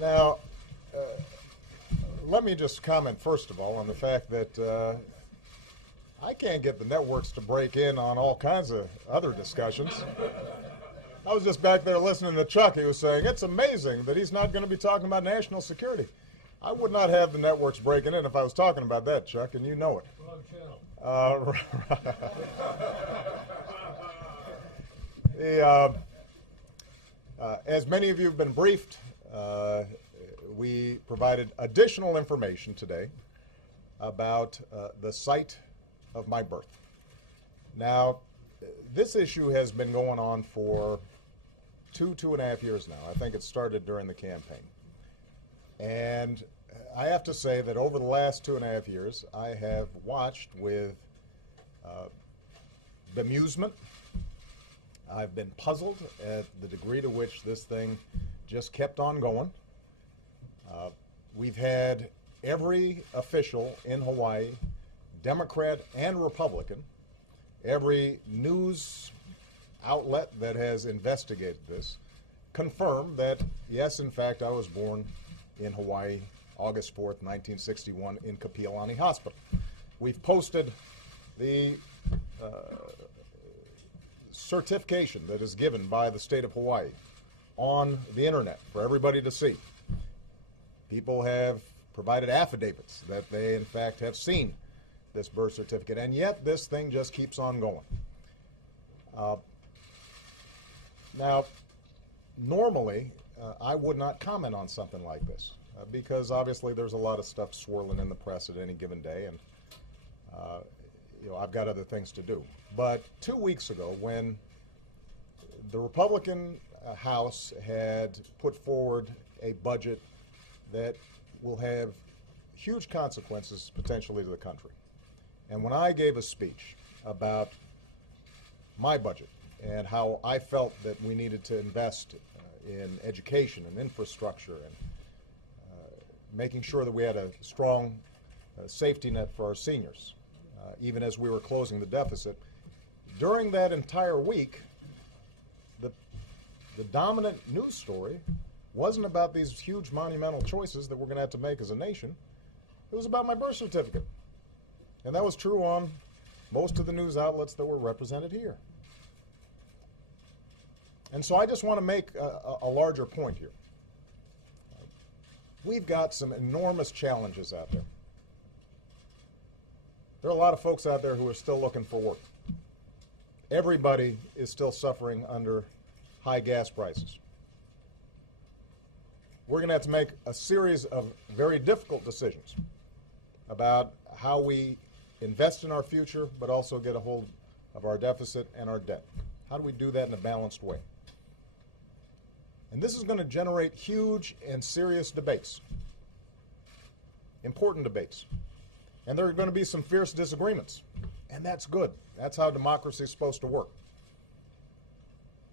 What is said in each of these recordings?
Now, let me just comment first of all on the fact that I can't get the networks to break in on all kinds of other discussions. I was just back there listening to Chuck. He was saying it's amazing that he's not going to be talking about national security. I would not have the networks breaking in if I was talking about that, Chuck, and you know it. Wrong channel. As many of you have been briefed, we provided additional information today about the site of my birth. Now, this issue has been going on for 2.5 years now. I think it started during the campaign. And I have to say that over the last 2.5 years, I have watched with bemusement. I've been puzzled at the degree to which this thing just kept on going. We've had every official in Hawaii, Democrat and Republican, every news outlet that has investigated this, confirm that, yes, in fact, I was born in Hawaii, August 4th, 1961, in Kapi'olani Hospital. We've posted the certification that is given by the state of Hawaii on the internet for everybody to see. People have provided affidavits that they, in fact, have seen this birth certificate, and yet this thing just keeps on going. Now, normally, I would not comment on something like this because obviously there's a lot of stuff swirling in the press at any given day, and I've got other things to do. But 2 weeks ago, when the Republican House had put forward a budget that will have huge consequences potentially to the country, and when I gave a speech about my budget and how I felt that we needed to invest in education and infrastructure and making sure that we had a strong safety net for our seniors, even as we were closing the deficit, during that entire week, the dominant news story wasn't about these huge monumental choices that we're going to have to make as a nation. It was about my birth certificate. And that was true on most of the news outlets that were represented here. And so I just want to make a larger point here. We've got some enormous challenges out there. There are a lot of folks out there who are still looking for work. Everybody is still suffering under high gas prices. We're going to have to make a series of very difficult decisions about how we invest in our future, but also get a hold of our deficit and our debt. How do we do that in a balanced way? And this is going to generate huge and serious debates, important debates. And there are going to be some fierce disagreements, and that's good. That's how democracy is supposed to work.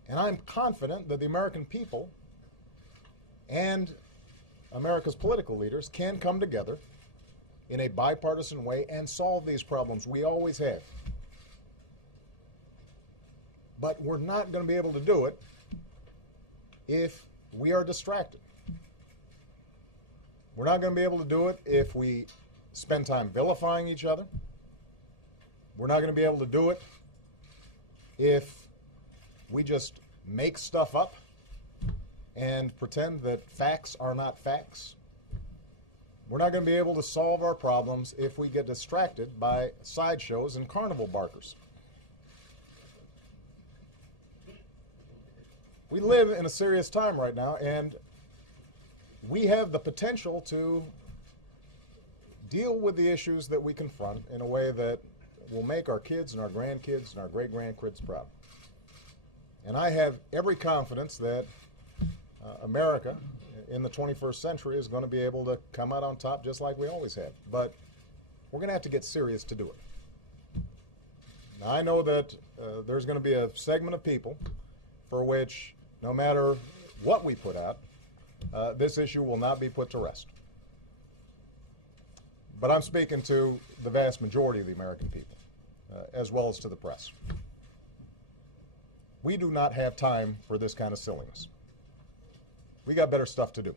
And I'm confident that the American people and America's political leaders can come together in a bipartisan way and solve these problems. We always have. But we're not going to be able to do it if we are distracted. We're not going to be able to do it if we spend time vilifying each other. We're not going to be able to do it if we just make stuff up and pretend that facts are not facts. We're not going to be able to solve our problems if we get distracted by sideshows and carnival barkers. We live in a serious time right now, and we have the potential to deal with the issues that we confront in a way that will make our kids and our grandkids and our great-grandkids proud. And I have every confidence that America in the 21st century is going to be able to come out on top just like we always have. But we're going to have to get serious to do it. Now, I know that there's going to be a segment of people for which, no matter what we put out, this issue will not be put to rest. But I'm speaking to the vast majority of the American people, as well as to the press. We do not have time for this kind of silliness. We got better stuff to do.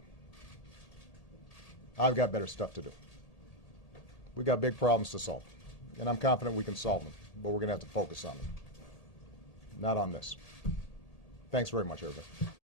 I've got better stuff to do. We got big problems to solve, and I'm confident we can solve them, but we're going to have to focus on them, not on this. Thanks very much, everybody.